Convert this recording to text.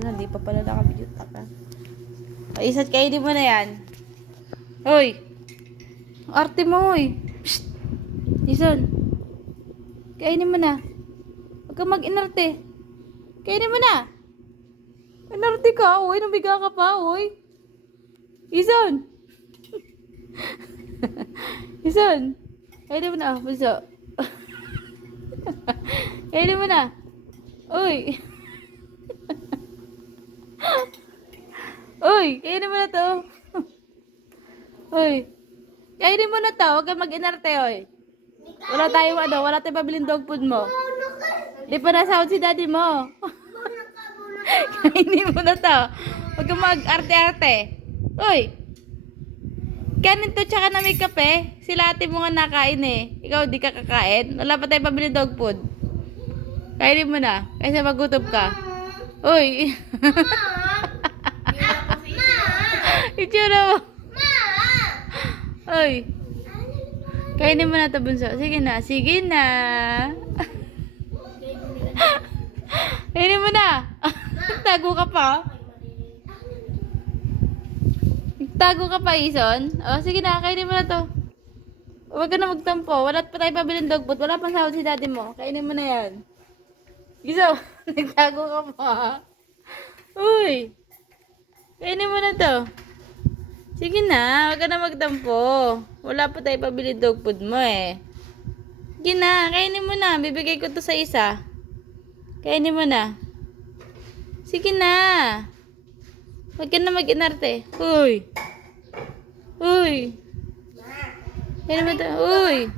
Ano, di pa pala nakabidyo taka. O, isa't kainin mo na yan. Hoy! Arte mo, hoy! Psst! Ison! Kainin mo na. Huwag kang mag-inarte. Kainin mo na! Inarte ka, hoy! Nabiga ka pa, hoy! Ison! Ison! Kainin mo na, bunso. Kainin mo na. Uy! Uy! Kainin mo na to. Uy! Kainin mo na to. Huwag kang mag-inarte, oy. Wala tayong pabiling dog food mo. Di pa nasahod si daddy mo. Kainin mo na to. Huwag kang mag-arte-arte. Uy! Kanin to tsaka na may kape. Sila ate mo nga nakain eh. Ikaw di ka kakain. Wala pa tayong pabiling dog food. Kainin mo na. Kaysa magutom ka. Uy! Itsura mo. Uy! Kainin mo na ito, bunso. Sige na. Sige na. Kainin mo na. Tago ka pa. Tago ka pa, Ison. O, sige na. Kainin mo na to. Huwag ka na magtampo. Wala pa tayo pabiling dog food. Wala pang sahod si daddy mo. Kainin mo na yan. Iso, nagtago ka pa. Uy. Kainin mo na to. Sige na. Huwag ka na magtampo. Wala pa tayo pabiling dog food mo eh. Sige na. Kainin mo na. Bibigay ko to sa isa. Kainin mo na. Sige na. Huwag ka na mag-inarte. Uy. Uy. Kainin mo to. Uy.